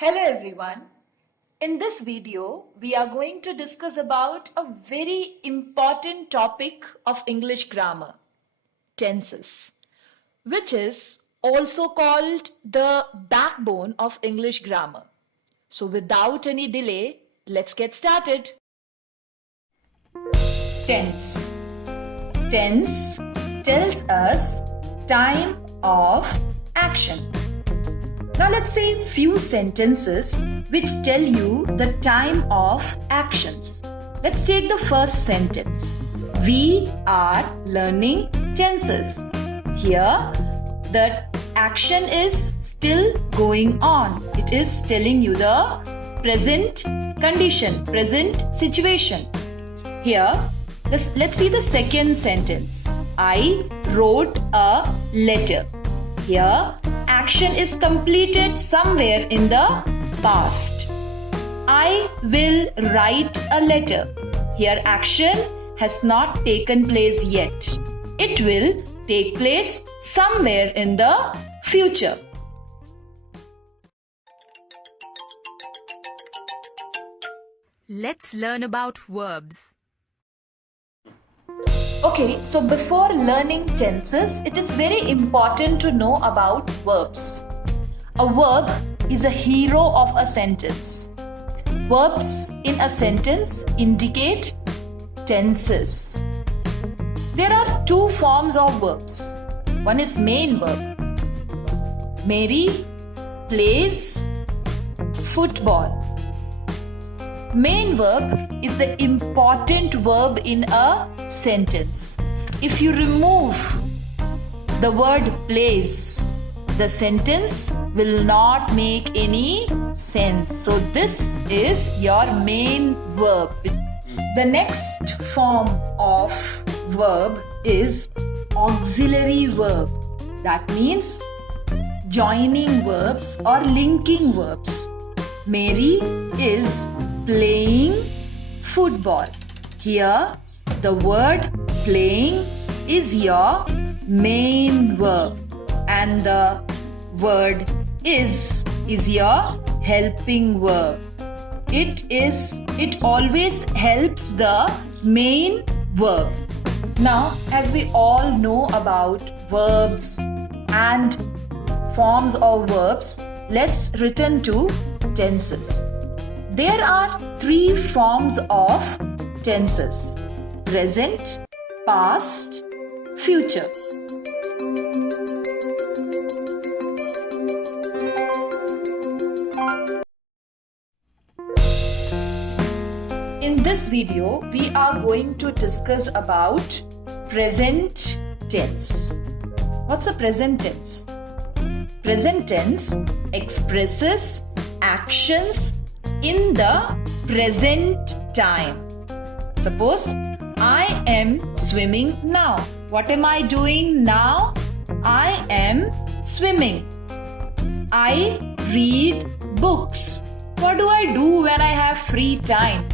Hello everyone. In this video, we are going to discuss about a very important topic of English grammar, tenses, which is also called the backbone of English grammar. So without any delay, let's get started. Tense. Tense tells us time of action. Now let's say few sentences which tell you the time of actions. Let's take the first sentence. We are learning tenses. Here the action is still going on. It is telling you the present condition, present situation. Here, let's see the second sentence. I wrote a letter. Here, action is completed somewhere in the past. I will write a letter. Here, action has not taken place yet. It will take place somewhere in the future. Let's learn about verbs. Okay, so before learning tenses, it is very important to know about verbs. A verb is a hero of a sentence. Verbs in a sentence indicate tenses. There are two forms of verbs. One is main verb. Mary plays football. Main verb is the important verb in a sentence. If you remove the word plays, the sentence will not make any sense. So this is your main verb. The next form of verb is auxiliary verb. That means joining verbs or linking verbs. Mary is playing football. Here, the word playing is your main verb and the word is your helping verb. It always helps the main verb. Now, as we all know about verbs and forms of verbs, let's return to tenses. There are three forms of tenses: present, past, future. In this video, we are going to discuss about present tense. What's a present tense? Present tense expresses actions in the present time. Suppose I am swimming now. What am I doing now? I am swimming. I read books. What do I do when I have free time?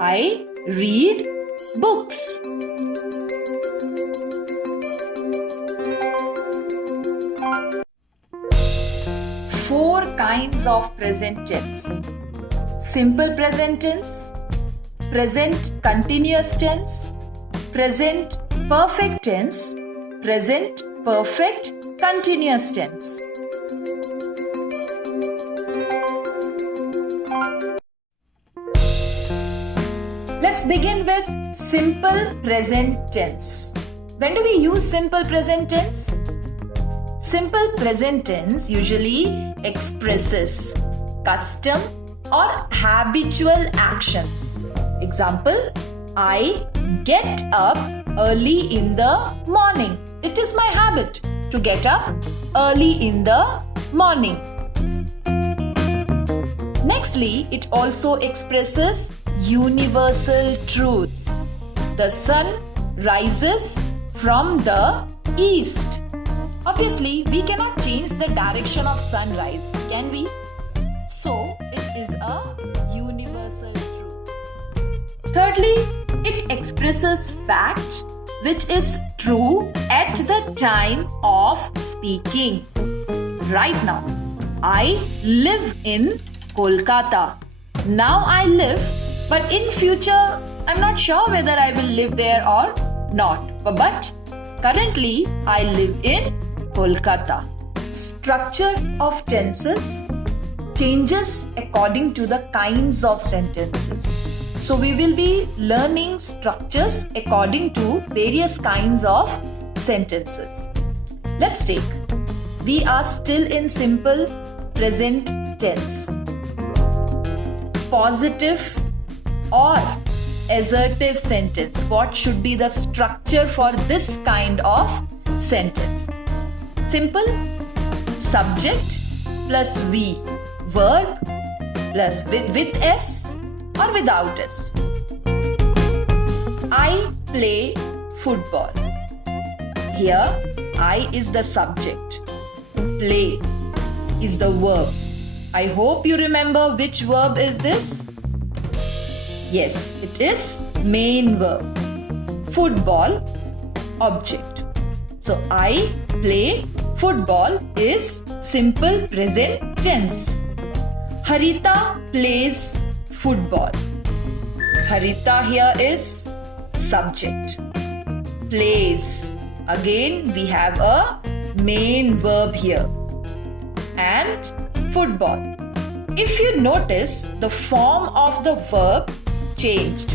I read books. Four kinds of present tense: simple present tense, present continuous tense, present perfect tense, present perfect continuous tense. Let's begin with simple present tense. When do we use simple present tense? Simple present tense usually expresses custom or habitual actions. Example, I get up early in the morning. It is my habit to get up early in the morning. Nextly, it also expresses universal truths. The sun rises from the east. Obviously, we cannot change the direction of sunrise, can we? So, it is a universal truth. Thirdly, it expresses fact which is true at the time of speaking. Right now, I live in Kolkata. Now I live, but in future, I'm not sure whether I will live there or not. But currently, I live in Kolkata. Structure of tenses changes according to the kinds of sentences. So we will be learning structures according to various kinds of sentences. Let's take. We are still in simple present tense. Positive or assertive sentence. What should be the structure for this kind of sentence? Simple. Subject plus V. Verb plus with S or without S. I play football. Here, I is the subject. Play is the verb. I hope you remember which verb is this? Yes, it is main verb. Football, object. So, I play football is simple present tense. Harita plays football. Harita here is subject. Plays. Again, we have a main verb here. And football. If you notice, the form of the verb changed.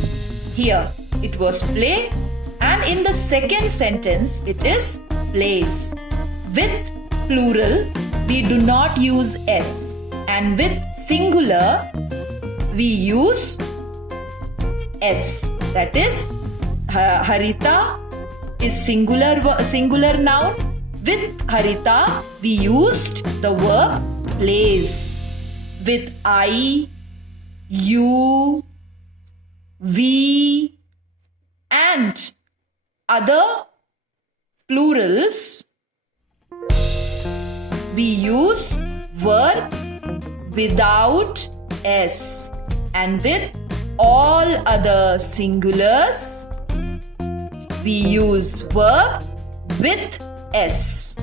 Here, it was play, and in the second sentence, it is plays. With plural, we do not use S. And with singular, we use S. That is, Harita is singular noun. With Harita, we used the verb plays. With I, you, we, and other plurals, we use verb without S. And with all other singulars, we use verb with S.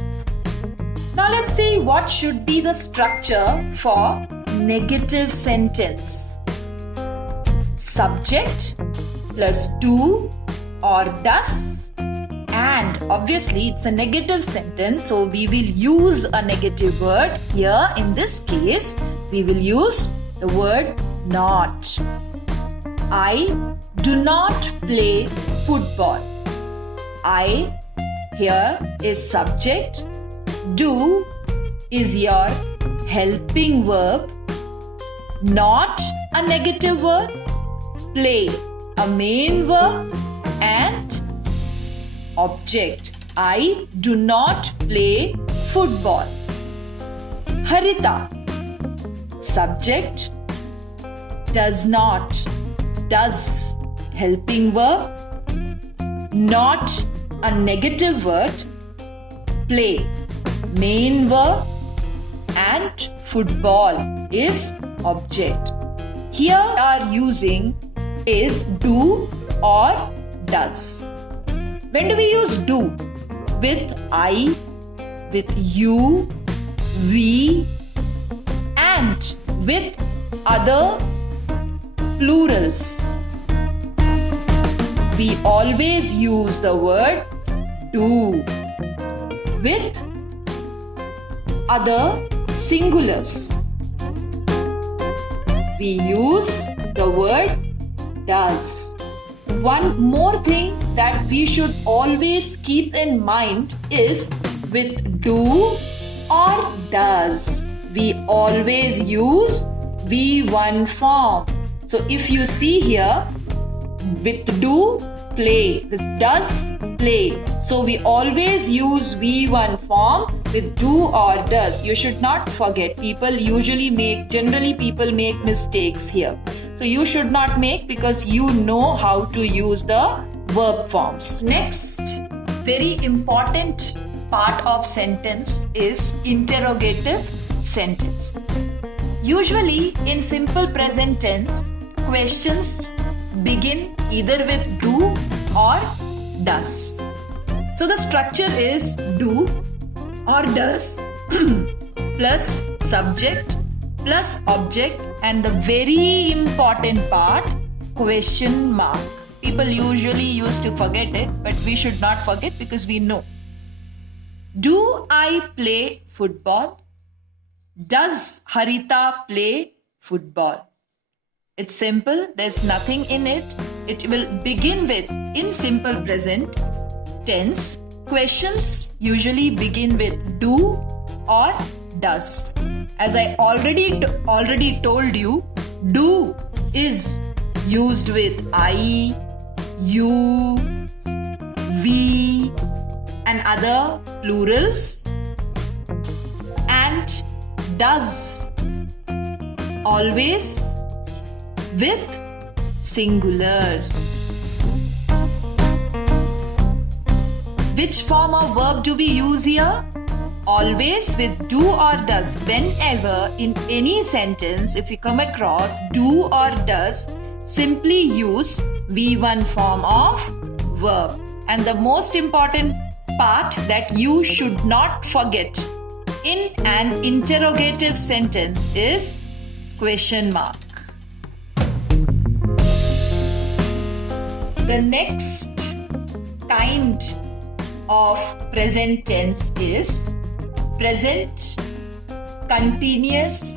Now let's see what should be the structure for negative sentence. Subject plus do or does, and obviously it's a negative sentence, so we will use a negative word. Here in this case, we will use the word not. I do not play football. I here is subject. Do is your helping verb. Not a negative word. Play a main verb. And object. I do not play football. Harita. Subject. Does not. Does helping verb. Not a negative word. Play main verb. And football is object. Here our using is do or does. When do we use do? With I, with you, we, and with other plurals. We always use the word do. With other singulars, we use the word does. One more thing that we should always keep in mind is with do or does, we always use V1 form. So if you see here, with do, play. With does, play. So we always use V1 form with do or does. You should not forget. Generally people make mistakes here. So you should not make, because you know how to use the verb forms. Next, very important part of sentence is interrogative sentence. Usually in simple present tense, questions begin either with do or does. So the structure is do or does plus subject plus object, and the very important part, question mark. People usually used to forget it, but we should not forget because we know. Do I play football? Does Harita play football? It's simple. There's nothing in it. It will begin with, in simple present tense, questions usually begin with do or does. As I already told you, do is used with I, you, we and other plurals, and does always with singulars. Which form of verb do we use here? Always with do or does. Whenever in any sentence, if you come across do or does, simply use V1 form of verb. And the most important part that you should not forget in an interrogative sentence is question mark. The next kind of present tense is present continuous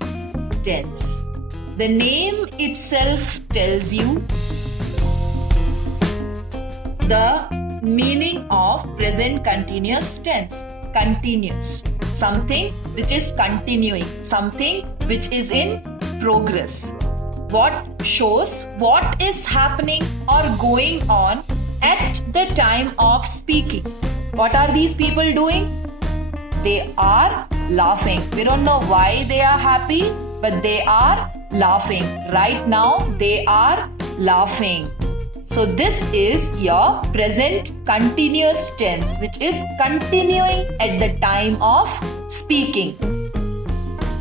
tense. The name itself tells you the meaning of present continuous tense. Continuous, something which is continuing, something which is in progress. What shows what is happening or going on at the time of speaking. What are these people doing? They are laughing. We don't know why they are happy, but they are laughing. Right now, they are laughing. So this is your present continuous tense, which is continuing at the time of speaking.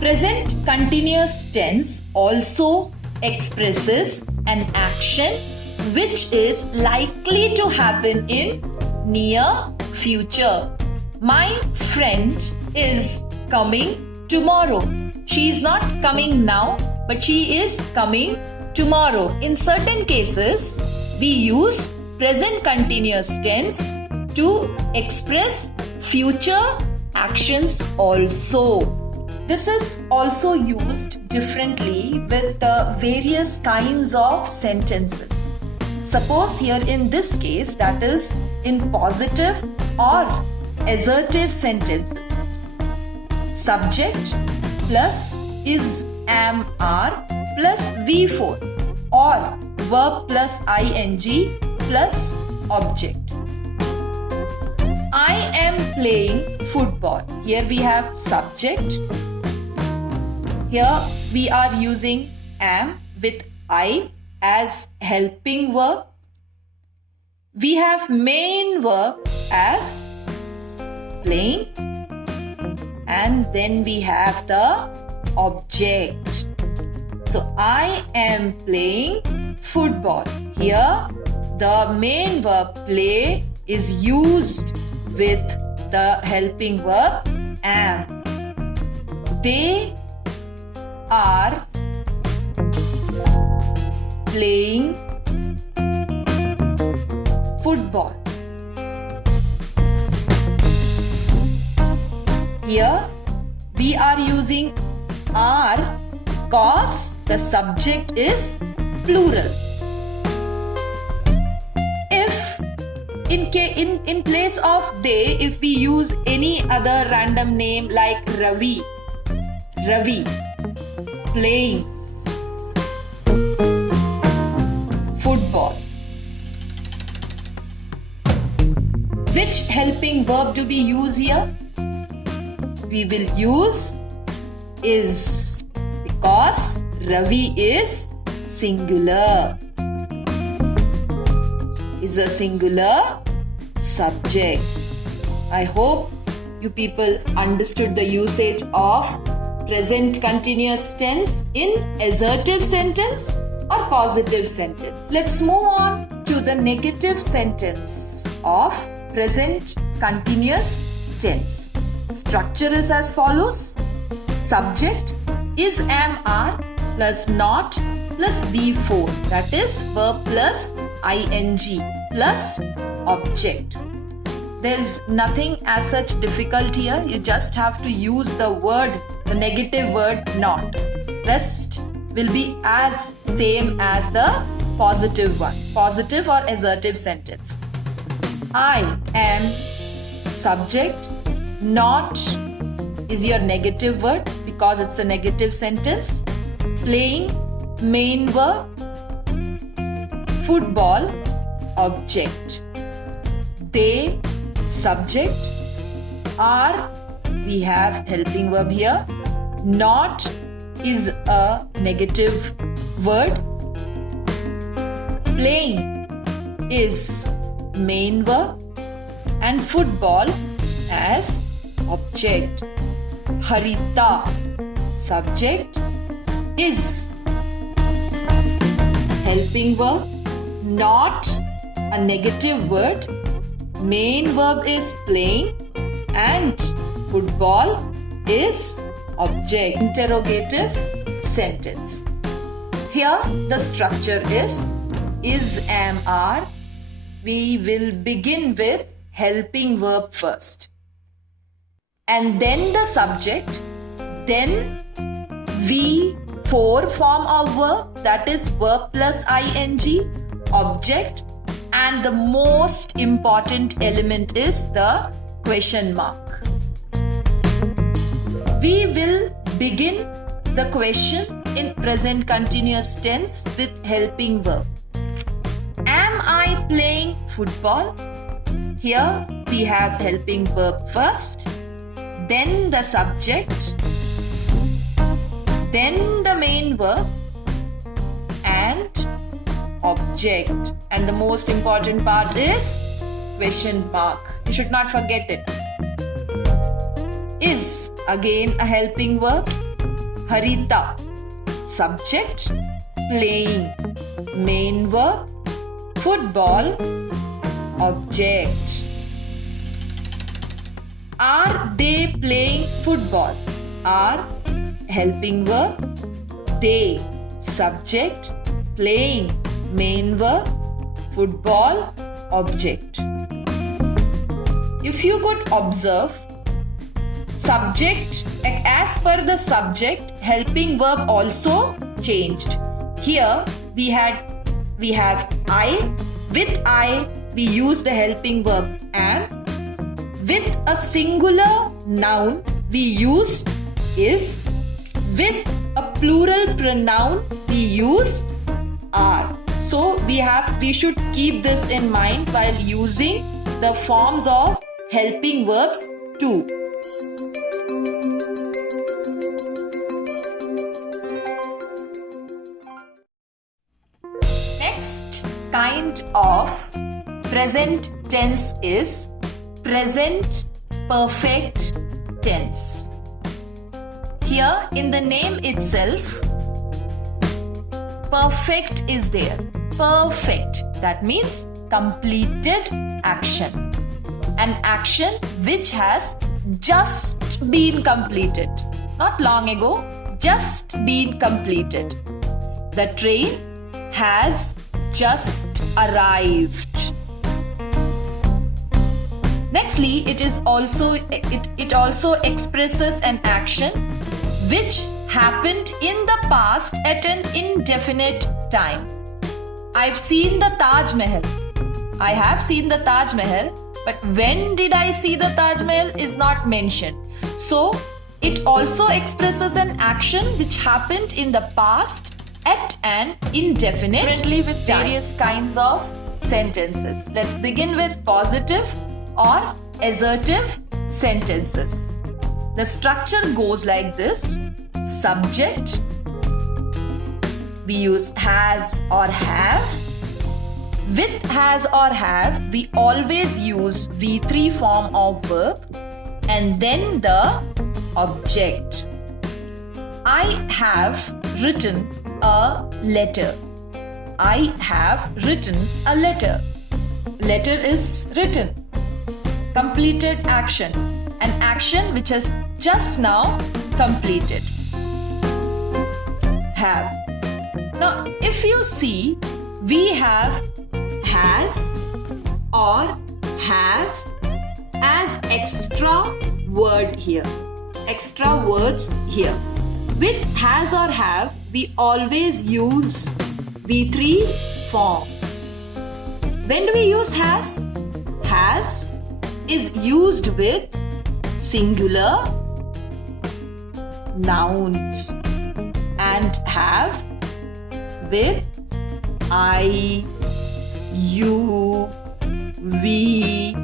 Present continuous tense also expresses an action which is likely to happen in near future. My friend is coming tomorrow. She is not coming now, but she is coming tomorrow. In certain cases, we use present continuous tense to express future actions also. This is also used differently with various kinds of sentences. Suppose here in this case, that is in positive or assertive sentences. Subject plus is, am, are plus V4 or verb plus ing plus object. I am playing football. Here we have subject. Here we are using am with I as helping verb. We have main verb as playing, and then we have the object. So I am playing football. Here the main verb play is used with the helping verb am. They are playing football. Here we are using are because the subject is plural. If in place of they, if we use any other random name like Ravi, playing football. Which helping verb do we use here? We will use is, because Ravi is singular. Is a singular subject. I hope you people understood the usage of present continuous tense in assertive sentence or positive sentence. Let's move on to the negative sentence of present continuous tense. Structure is as follows. subject is am are plus not plus V4, that is verb plus ing plus object. There's nothing as such difficult here. You just have to use the word, the negative word not. Rest will be as same as the positive one, positive or assertive sentence. I am subject, not is your negative word because it's a negative sentence. Playing, main verb. Football, object. They, subject. Are, we have helping verb here. Not is a negative word. Playing is main verb. And football as object. Harita, subject, is helping verb, not a negative word. Main verb is playing and football is object. Interrogative sentence. Here the structure is am, are. We will begin with helping verb first. And then the subject, then V4 form of verb, that is verb plus ing, object, and the most important element is the question mark. We will begin the question in present continuous tense with helping verb. Am I playing football? Here we have helping verb first, then the subject, then the main verb and object. And the most important part is question mark. You should not forget it. Is again a helping verb. Harita, subject, playing, main verb, football, object. Are they playing football? Are helping verb. They, subject, playing, main verb, football, object. If you could observe, subject, as per the subject, helping verb also changed. Here we have I. With I we use the helping verb am. With a singular noun we use is. With a plural pronoun we use are. So we should keep this in mind while using the forms of helping verbs too. Next kind of present tense is present perfect tense. Here in the name itself, perfect is there. Perfect, that means completed action. An action which has just been completed. Not long ago, just been completed. The train has just arrived. Nextly, it also expresses an action which happened in the past at an indefinite time. I've seen the Taj Mahal. I have seen the Taj Mahal, but when did I see the Taj Mahal is not mentioned. So, it also expresses an action which happened in the past at an indefinite differently with various kinds of sentences. Let's begin with positive or assertive sentences. The structure goes like this. Subject, we use has or have. With has or have, we always use V3 form of verb and then the object. I have written a letter. I have written a letter. Letter is written. Completed action. An action which has just now completed. Have. Now, if you see, we have has or have as extra word here. Extra words here. With has or have, we always use V3 form. When do we use has? Has is used with singular nouns and have with I, you, we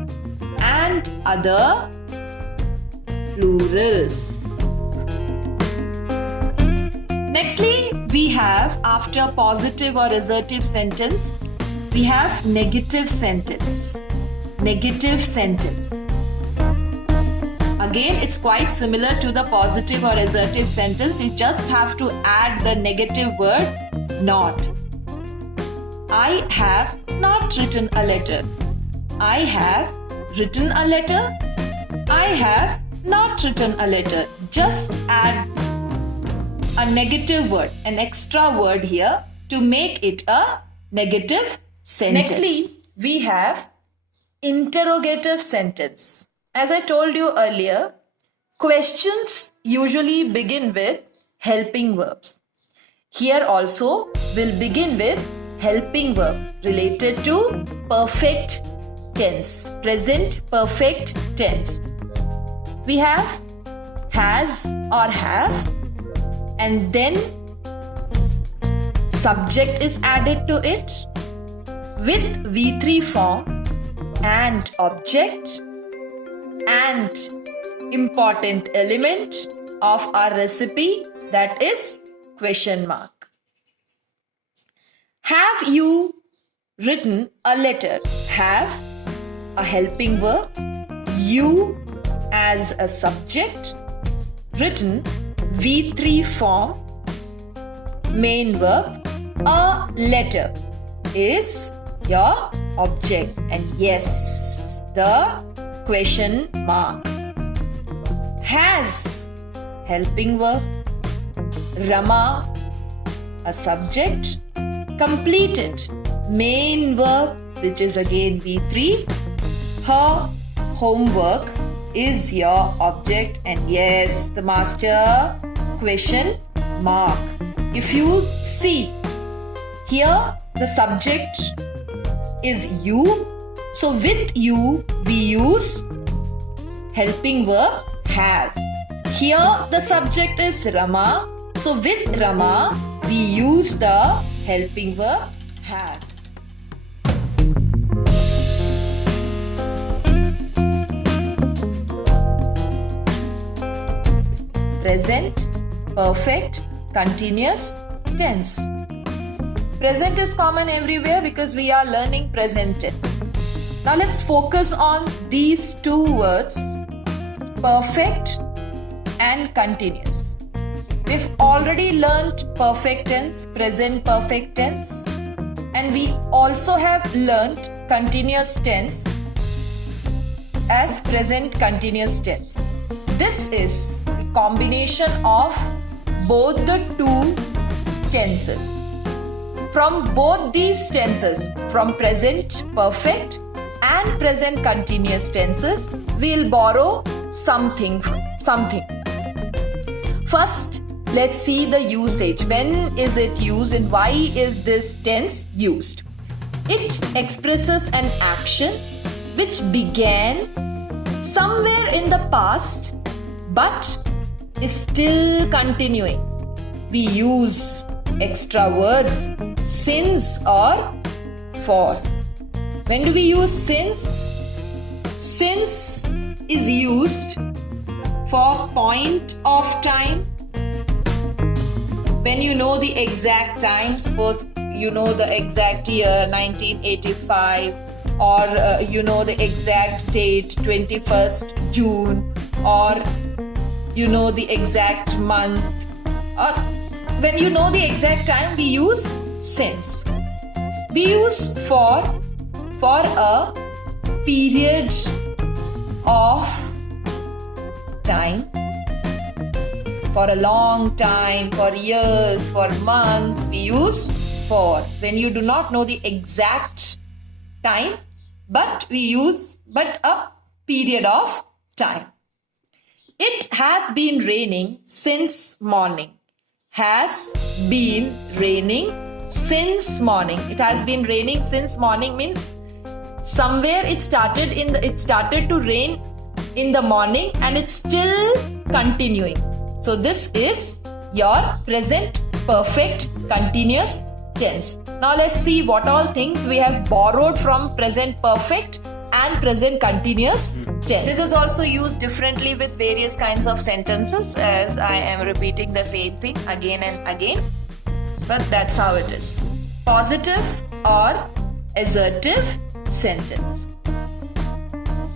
and other plurals. Nextly, we have after positive or assertive sentence, we have negative sentence. Negative sentence. Again, it's quite similar to the positive or assertive sentence. You just have to add the negative word not. I have not written a letter. I have written a letter. I have not written a letter. Just add a negative word, an extra word here to make it a negative sentence. Nextly, we have interrogative sentence. As I told you earlier, questions usually begin with helping verbs. Here also will begin with helping verb related to perfect tense, present perfect tense. We have has or have, and then subject is added to it with V3 form and object and important element of our recipe, that is question mark. Have you written a letter? Have, a helping verb, you as a subject, written V3 form, main verb, a letter is your object, and yes, the question mark. Has, helping verb, Rama, a subject, completed, main verb, which is again V3, her homework is your object, and yes, the master, question mark. If you see here, the subject is you, so with you we use helping verb have. Here the subject is Rama, so with Rama we use the helping verb has. Present, perfect, continuous tense. Present is common everywhere because we are learning present tense. Now let's focus on these two words, perfect and continuous. We've already learnt perfect tense, present perfect tense, and we also have learnt continuous tense as present continuous tense. This is the combination of both the two tenses. From both these tenses, from present perfect and present continuous tenses, we'll borrow something. First, let's see the usage. When is it used and why is this tense used? It expresses an action which began somewhere in the past but is still continuing. We use extra words since or for. When do we use since? Since is used for point of time. When you know the exact time, suppose you know the exact year 1985, or you know the exact date 21st June, or you know the exact month, or when you know the exact time, we use since. We use for a period of time. For a long time, for years, for months, we use for. When you do not know the exact time, but we use but a period of time. It has been raining since morning. Has been raining since morning. It has been raining since morning means somewhere it started to rain in the morning and it's still continuing. So this is your present perfect continuous tense. Now let's see what all things we have borrowed from present perfect and present continuous tense. This is also used differently with various kinds of sentences, as I am repeating the same thing again and again. But that's how it is. Positive or assertive sentence.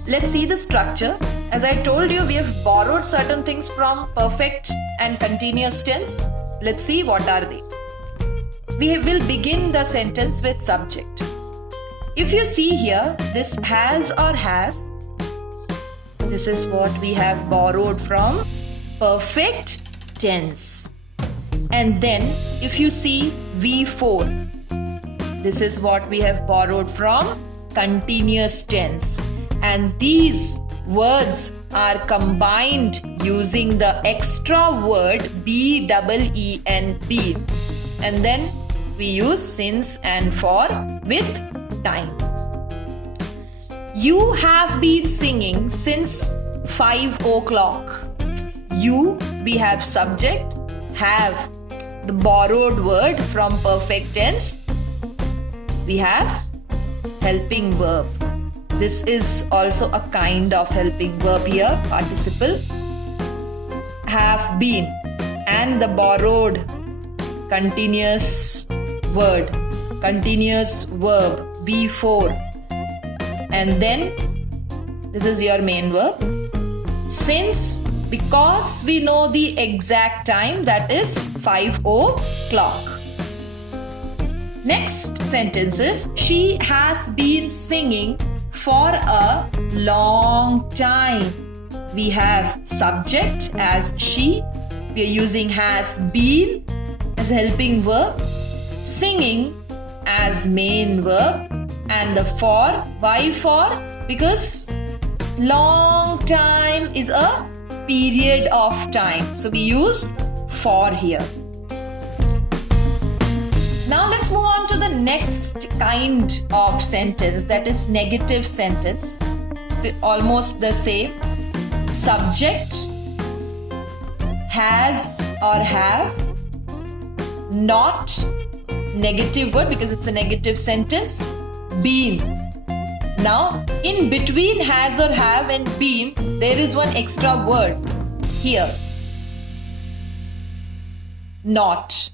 Let's see the structure. As I told you, we have borrowed certain things from perfect and continuous tense. Let's see what are they. We will begin the sentence with subject. If you see here, this has or have, this is what we have borrowed from perfect tense. And then if you see V4, this is what we have borrowed from continuous tense. And these words are combined using the extra word be, been, been. And then we use since and for with time. You have been singing since 5 o'clock. You, we have subject, have the borrowed word from perfect tense. We have helping verb. This is also a kind of helping verb here, participle. Have been, and the borrowed continuous word, continuous verb, V4. And then this is your main verb. Since, because we know the exact time, that is 5 o'clock. Next sentence is she has been singing for a long time. We have subject as she. We are using has been as helping verb, singing as main verb, and the for. Why for? Because long time is a period of time. So we use for here. Now let's move on to the next kind of sentence, that is negative sentence. Almost the same. Subject, has or have, not, negative word because it's a negative sentence, been. Now in between has or have and been, there is one extra word here. Not.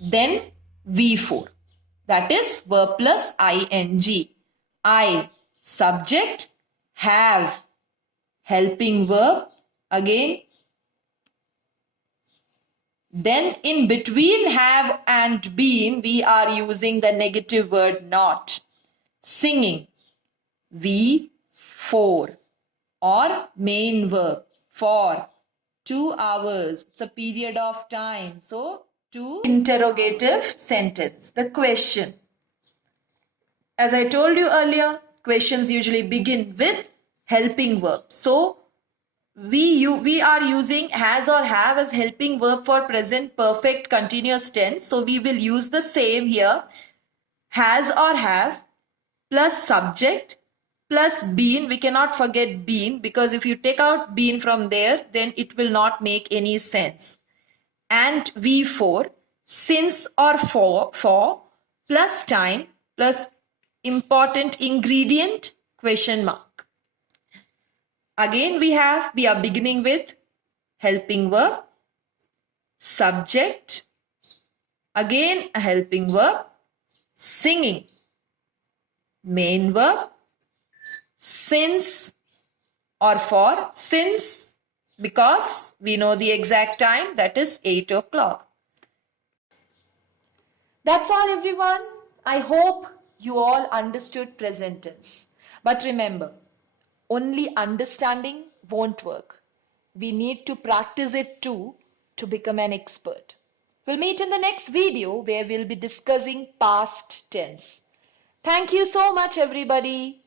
Then V4. That is verb plus ing. I, subject, have, helping verb, again. Then in between have and been, we are using the negative word not. Singing, V4, or main verb, for 2 hours. It's a period of time. So, to interrogative sentence, the question. As I told you earlier, questions usually begin with helping verb. So, we are using has or have as helping verb for present perfect continuous tense. So, we will use the same here. Has or have plus subject plus been. We cannot forget been, because if you take out been from there, then it will not make any sense. And V4, since or for plus time plus important ingredient, question mark. Again we are beginning with helping verb, subject, again a helping verb, singing, main verb, since or for, since because we know the exact time, that is 8 o'clock. That's all everyone. I hope you all understood present tense. But remember, only understanding won't work. We need to practice it too to become an expert. We'll meet in the next video where we'll be discussing past tense. Thank you so much, everybody.